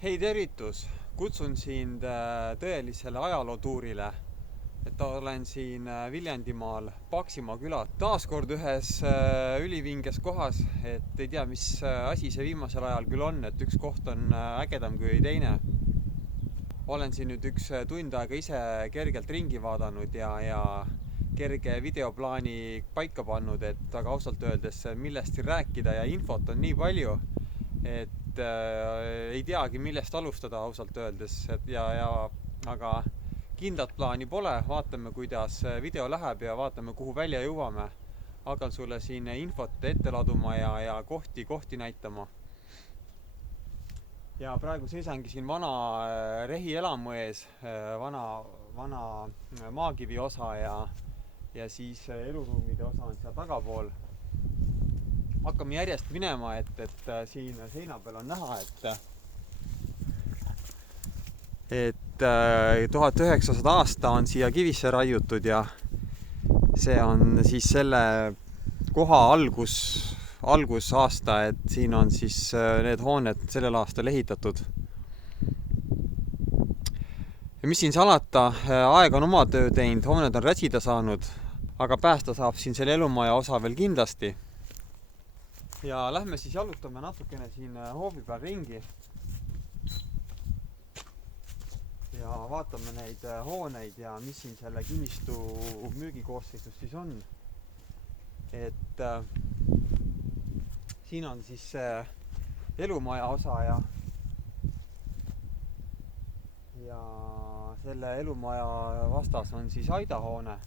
Hei tervitus, kutsun sind tõelisele ajalootuurile, et olen siin Viljandimaal Paksimaa külas. Taaskord ühes ülivinges kohas, et ei tea, mis asi see viimasel ajal küll on, et üks koht on ägedam kui teine. Olen siin nüüd üks tund aega ise kergelt ringi vaadanud ja kerge videoplaani paika pannud, et aga ausalt öeldes millest siin rääkida ja infot on nii palju, et ei teagi, millest alustada ausalt öeldes, aga kindlat plaani pole, vaatame, kuidas video läheb ja vaatame, kuhu välja jõuame. Hakkan sulle siin infot ette laduma ja kohti näitama. Ja praegu seisangi siin vana rehielamu ees, vana maakivi osa ja siis eluruumide osa on seal tagapool. Hakkame järjest minema, et siin seina peal on näha, et 1900 aasta on siia kivisse raiutud ja see on siis selle koha algusaasta, et siin on siis need hooned sellel aastal ehitatud. Ja mis siin salata, aeg on oma töö teinud, hooned on räsida saanud, aga päästa saab siin selle elumaja osa veel kindlasti. Ja lähme siis jalutame natukene siin hoovi peal ringi ja vaatame neid hooneid ja mis siin selle kinnistu müügikoosseisus siis on. Et siin on siis elumaja osa ja selle elumaja vastas on siis aidahoone.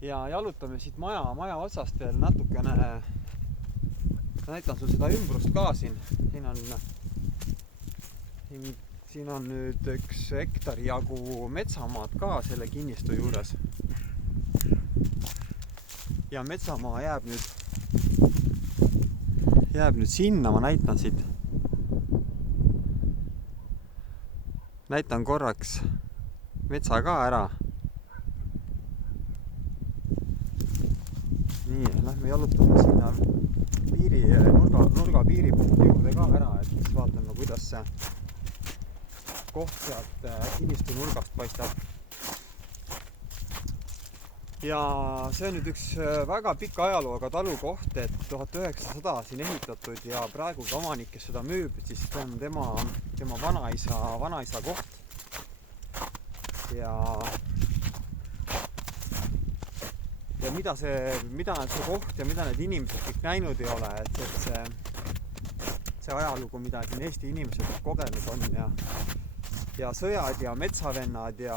Ja jalutame siit maja otsast veel natukene. Näitan sul seda ümbrust ka siin. Siin on nüüd 1 hektari jagu metsamaad ka selle kinnistu juures. Ja metsamaa jääb nüüd sinna, ma näitan siit. Näitan korraks metsa ka ära. Nii, lähme jalutame sinna nurga piiripunkti juurde ka ära, et siis vaatame, kuidas see koht sealt kinnistu nurgast paistab. Ja see on nüüd üks väga pika ajalooga talukoht, et 1900 siin ehitatud ja praegu ka omanik, kes seda müüb, siis on tema vanaisa koht. Ja mida see koht ja mida need inimesed kõik näinud ei ole, et see ajalugu, mida siin Eesti inimesed kogenud on ja sõjad ja metsavennad ja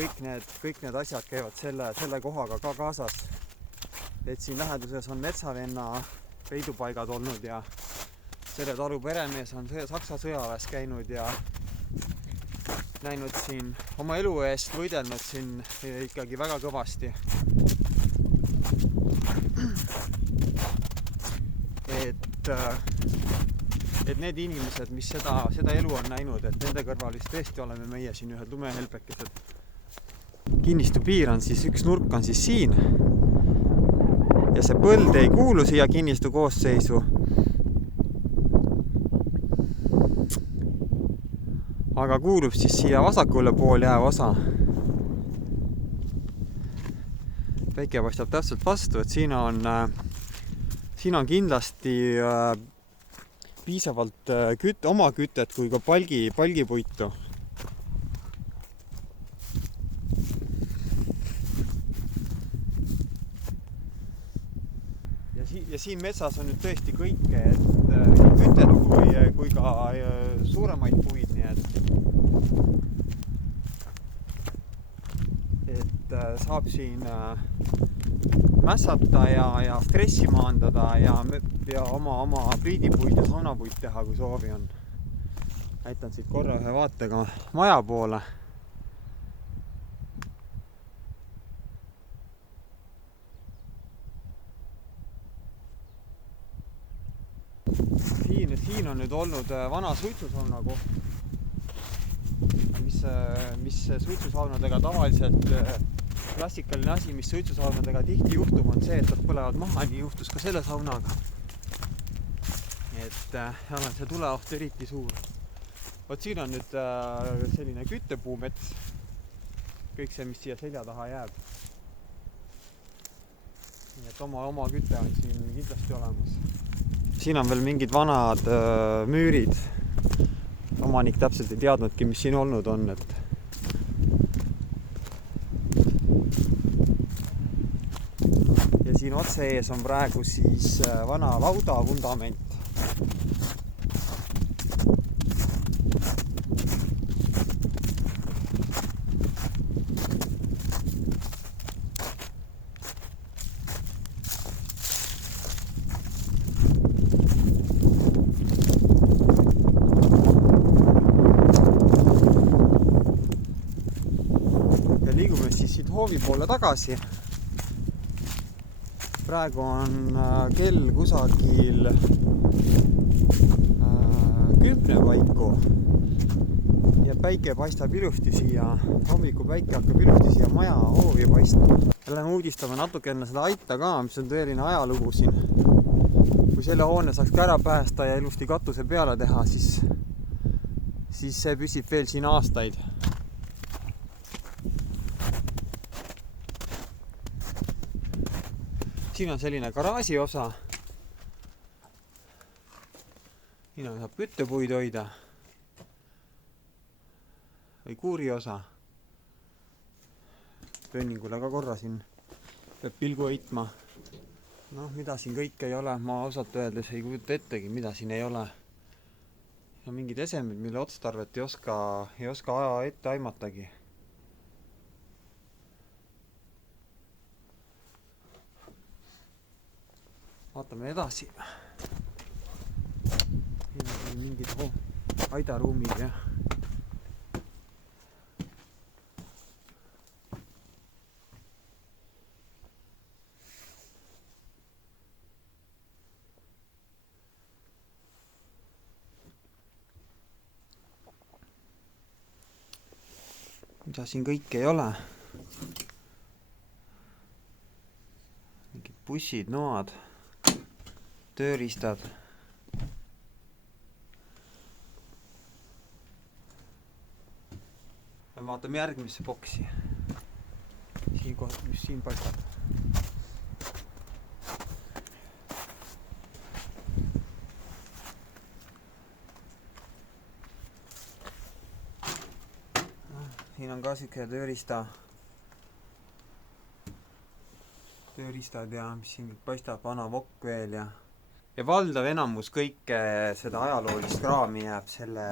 kõik need asjad käivad selle kohaga ka kaasas. Et siin läheduses on metsavenna peidupaigad olnud ja selle talu peremees on Saksa sõjaväes käinud ja näinud siin oma elu eest võidelnud siin ikkagi väga kõvasti. Et need inimesed, mis seda elu on näinud, et nende kõrval vist tõesti oleme meie siin ühed lumehelbekesed. Kinnistu piir on siis, üks nurk on siis siin ja see põld ei kuulu siia kinnistu koosseisu. Aga kuulub siis siia vasakule pool jääv osa. Päike paistab täpselt vastu, et siin on kindlasti piisavalt oma kütet kui ka palgipuitu. Ja siin metsas on nüüd tõesti kõike, et kütet kui ka suuremaid puid, nii et saab siin mässata ja stressi maandada ja oma pliidipuid ja saunapuid teha, kui soovi on. Näitan siit korra ühe vaatega maja poole. Siin on nüüd olnud vana suitsusauna koht, mis suitsusaunadega tavaliselt klassikaline asi, mis suitsusaunadega tihti juhtub, on see, et nad põlevad maha, nii juhtus ka selle saunaga. Et on see tuleoht eriti suur. Vot siin on nüüd selline küttepuumets. Kõik see, mis siia selja taha jääb. Nii et oma küte on siin kindlasti olemas. Siin on veel mingid vanad müürid. Omanik täpselt ei teadnudki, mis siin olnud on, et ja siin otse ees on praegu siis vana lauda vundament. Liigume siis siit hoovi poole tagasi. Praegu on kell kusagil 10 paiku ja päike paistab ilusti siia, hommiku päike hakkab ilusti siia maja hoovi paistma. Lähme uudistame natuke enne seda aita ka, mis on tõeline ajalugu siin. Kui selle hoone saaks ka ära päästa ja ilusti katuse peale teha, siis see püsib veel siin aastaid. Siin on selline garaaži osa. Siin saab küttepuid hoida. Või kuuri osa. Pönningule ka korra siin peab pilgu heitma. Noh, mida siin kõik ei ole. Ma ausalt öeldes ei kujuta ettegi, mida siin ei ole. Ja mingid esemed, mille otstarvet ei oska ette aimatagi. Vaatame edasi. Siin on mingid aidaruumid ja mida siin kõik ei ole. Mingid bussid, noad. Tööriistad. Vaatame järgmisse boksi. Mis siin paistab. Siin on ka siuke tööriistad ja mis siin paistab, vana vokk veel ja valdav enamus kõike seda ajaloolist kraami jääb selle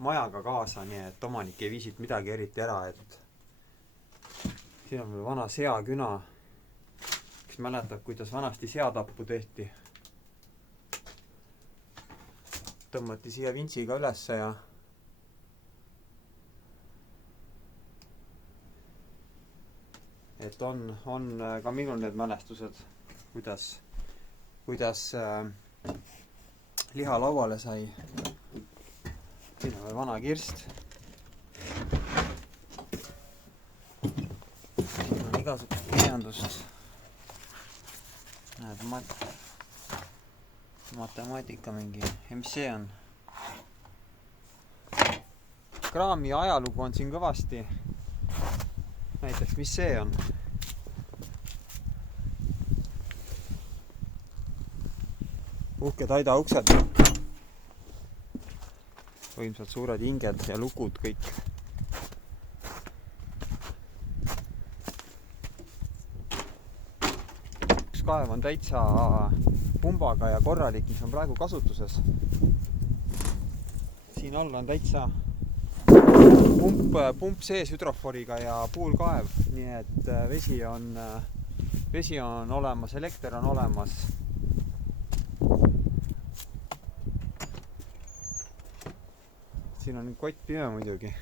majaga kaasa, nii et omanik ei viisid midagi eriti ära, et siin on veel vana seaküna, kes mäletab, kuidas vanasti seatappu tehti. Tõmmati siia vintsiga ülesse ja et on ka minul need mälestused, kuidas liha lauale sai. Siin on veel vana kirst. Siin on igasugust kirjandust. Näed, matemaatika mingi. Ja mis see on? Kraami ajalugu on siin kõvasti. Näiteks, mis see on? Uhked aida uksed. Võimsad suured hinged ja lukud kõik. Üks kaev on täitsa pumbaga ja korralik, mis on praegu kasutuses. Siin all on täitsa pump sees hüdroforiga ja puulkaev, nii et vesi on olemas, elekter on olemas. Siin on kott pime muidugi.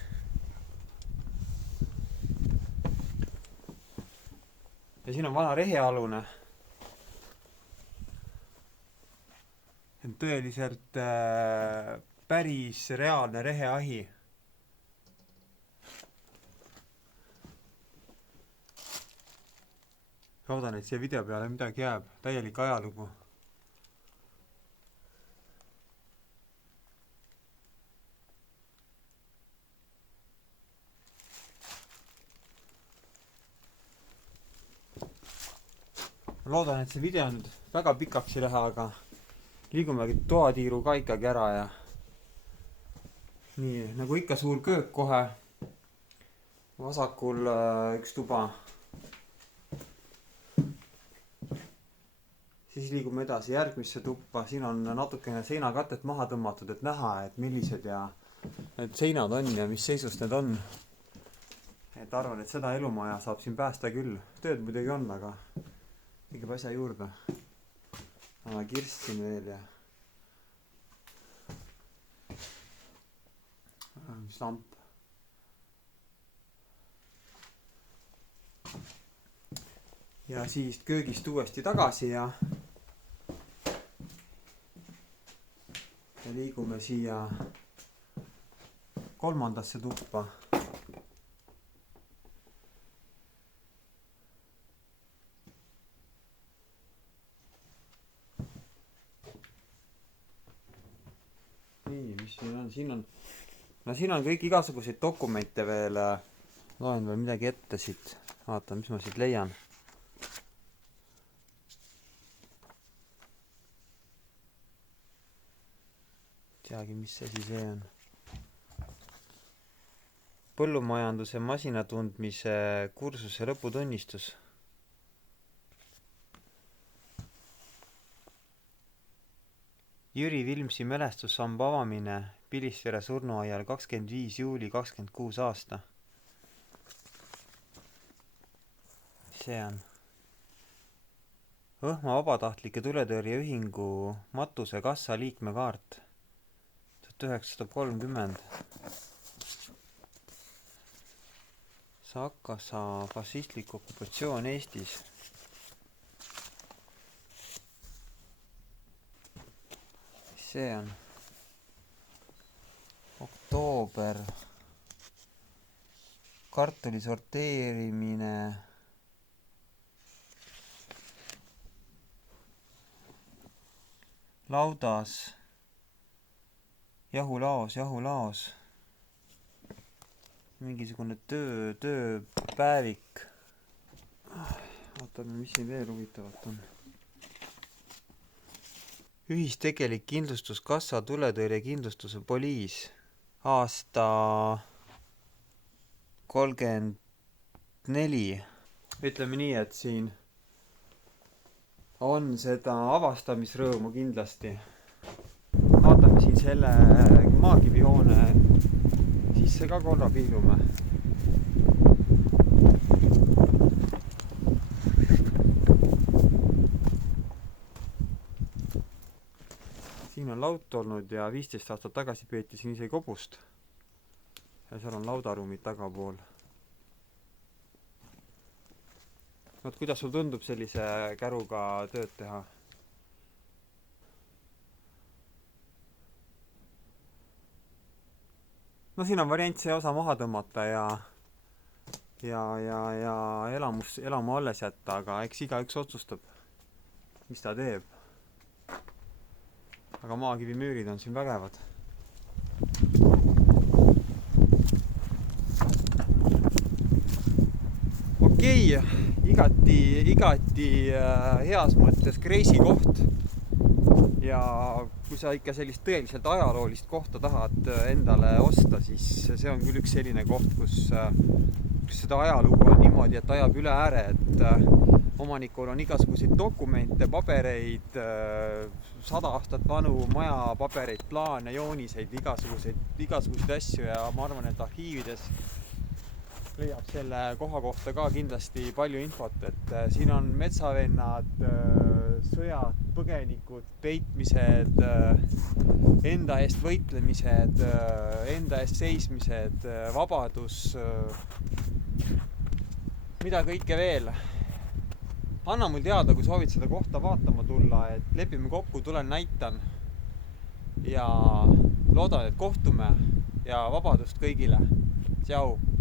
Ja siin on vana rehealune. Tõeliselt päris reaalne reheahi. loodan, et siia video peale midagi jääb. Täielik ajalugu. Loodan, et see video nüüd väga pikaks ei lähe, aga liigumegi toatiiru ka ikkagi ära ja nii, nagu ikka suur köök kohe. Vasakul üks tuba. Siis liigume edasi järgmisse tuppa. Siin on natukene seinakatet maha tõmmatud, et näha, et millised ja need seinad on ja mis seisus need on. Et arvan, et seda elumaja saab siin päästa küll. Tööd muidugi on, aga tegeb asja juurde. Kirst siin veel ja mis lamp. Ja siis köögist uuesti tagasi ja liigume siia kolmandasse tuppa. Nii, mis siin on? Siin on kõik igasuguseid dokumente veel. Loen veel midagi ette siit. Vaatan, mis ma siit leian. Teagi, mis see siis on. Põllumajanduse masinatundmise kursuse lõputunnistus. Jüri Vilmsi mälestussamba avamine Pilisvere surnuaial 25. juuli 26 aasta. See on Õhma vabatahtlike tuletõrjeühingu Matuse kassa liikmekaart 1930. Sakasa fašistlik okupatsioon Eestis. See on oktoober. Kartuli sorteerimine. Laudas. Jahulaos. Mingisugune tööpäevik. Vaatame, mis siin veel huvitavat on. Ühistegelik kindlustuskassa tuletõrje kindlustuse poliis aasta 34. Ütleme nii, et siin on seda avastamisrõõmu kindlasti. Vaatame siin selle maakivihoone sisse ka korra piilume. Siin on laut olnud ja 15 aastat tagasi peeti siin ise kobust. Ja seal on laudaruumid tagapool. Kuidas sul tundub sellise käruga tööd teha? Siin on variant see osa maha tõmmata ja elamu alles jätta, aga eks igaüks otsustab, mis ta teeb. Aga maakivimüürid on siin vägevad. Okei, igati heas mõttes crazy koht. Ja kui sa ikka sellist tõeliselt ajaloolist kohta tahad endale osta, siis see on küll üks selline koht, kus seda ajalugu on niimoodi, et ajab üle ääre, et omanikul on igasuguseid dokumente, pabereid, 100 aastat vanu maja pabereid, plaane, jooniseid, igasuguseid asju ja ma arvan, et arhiivides leiab selle koha kohta ka kindlasti palju infot, et siin on metsavennad, sõjad, põgenikud, peitmised, enda eest võitlemised, enda eest seismised, vabadus, mida kõike veel. Anna mul teada, kui soovid seda kohta vaatama tulla, et lepime kokku, tulen näitan ja loodan, et kohtume ja vabadust kõigile. Tšau!